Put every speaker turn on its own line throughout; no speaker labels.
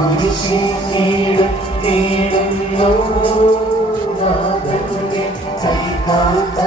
കുരിശിൽ നീടും നീടുന്നു നാഥന്റെ കൈകാത്തരം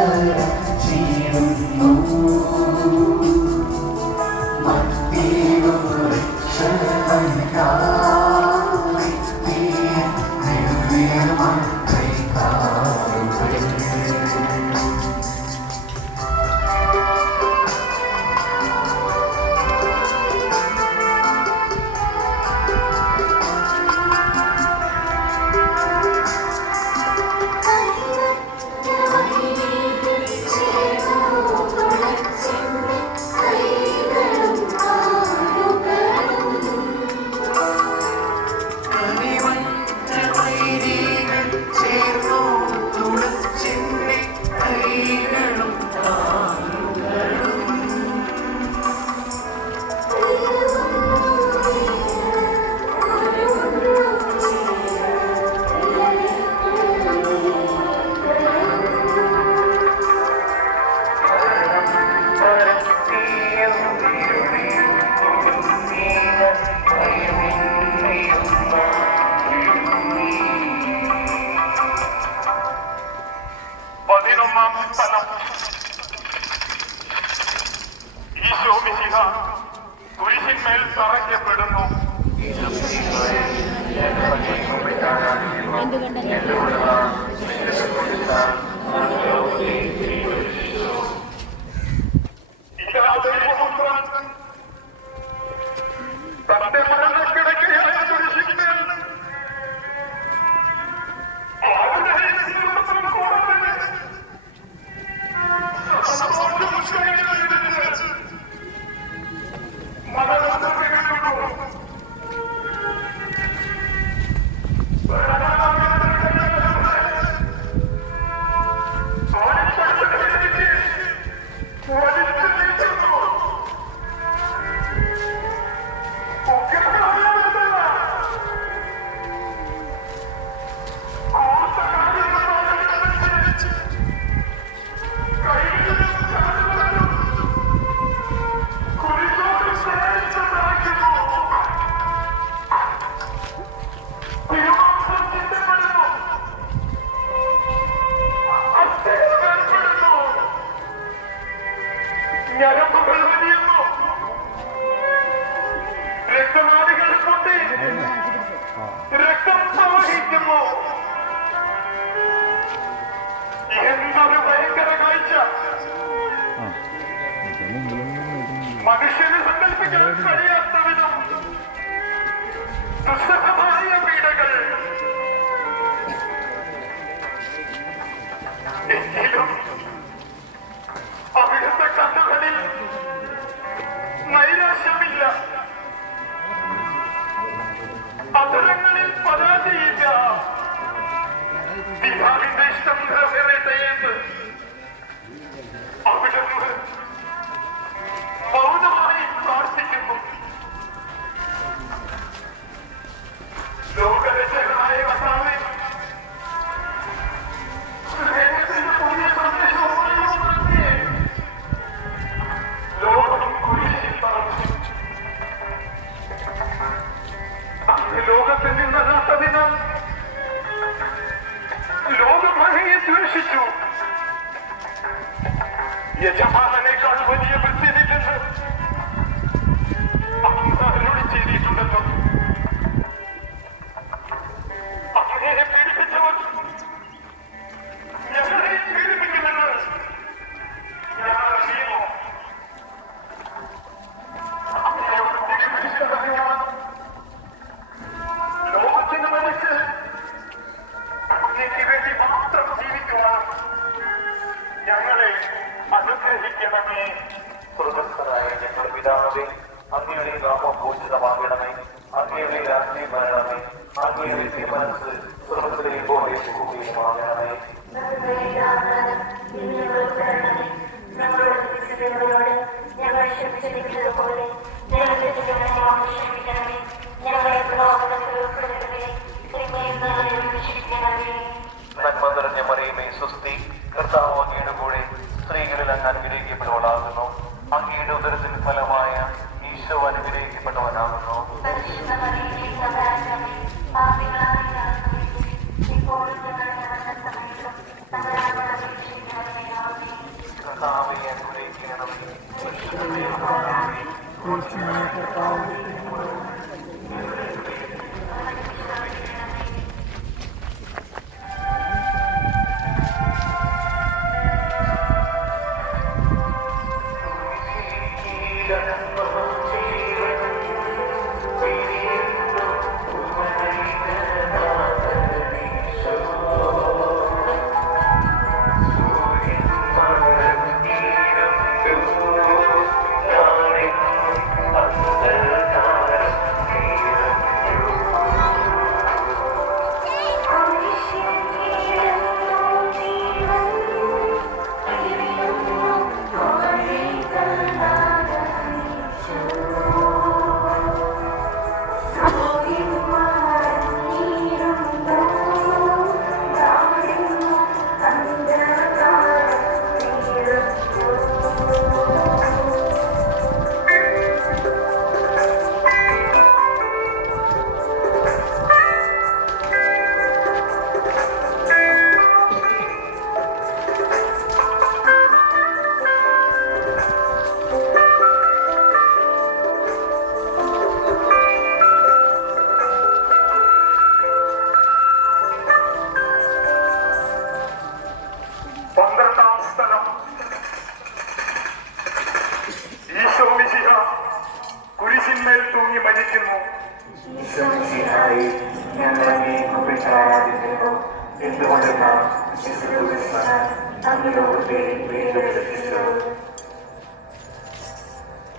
കുരിശിന്മേൽ തറയ്ക്കപ്പെടുന്നു. ഇതാ കഴിയാത്ത വിധം ദുസ്സഹമായ പീഡകൾ എങ്കിലും ലോകത്തിൽ നിന്നല്ലാത്തതിനാൽ ലോകം അങ്ങയെ ദ്വേഷിച്ചു യജമാനേക്കാൾ അനുഗ്രഹിക്കണമേ
സ്വർഗസ്ഥനായ ഞങ്ങൾ പിതാവേ
ഞങ്ങളെ
കൂടെ സ്ത്രീകളിൽ അങ്ങ് അനുഗ്രഹിക്കപ്പെടുവളാകുന്നു അങ്ങയുടെ ഉദരത്തിന് ഫലമായ ഈശോ അനുഗ്രഹിക്കപ്പെട്ടവനാകുന്നു.
Thank you.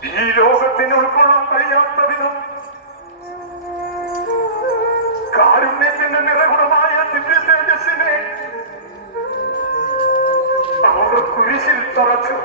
ഈ ലോകത്തിന് ഉൾക്കൊള്ളാൻ കഴിയാത്ത വിധം കാരുണ്യത്തിന്റെ നിറകുണമായ ദിവ്യ തേജസ്സിനെ അവർ കുരിശിൽ തറച്ചു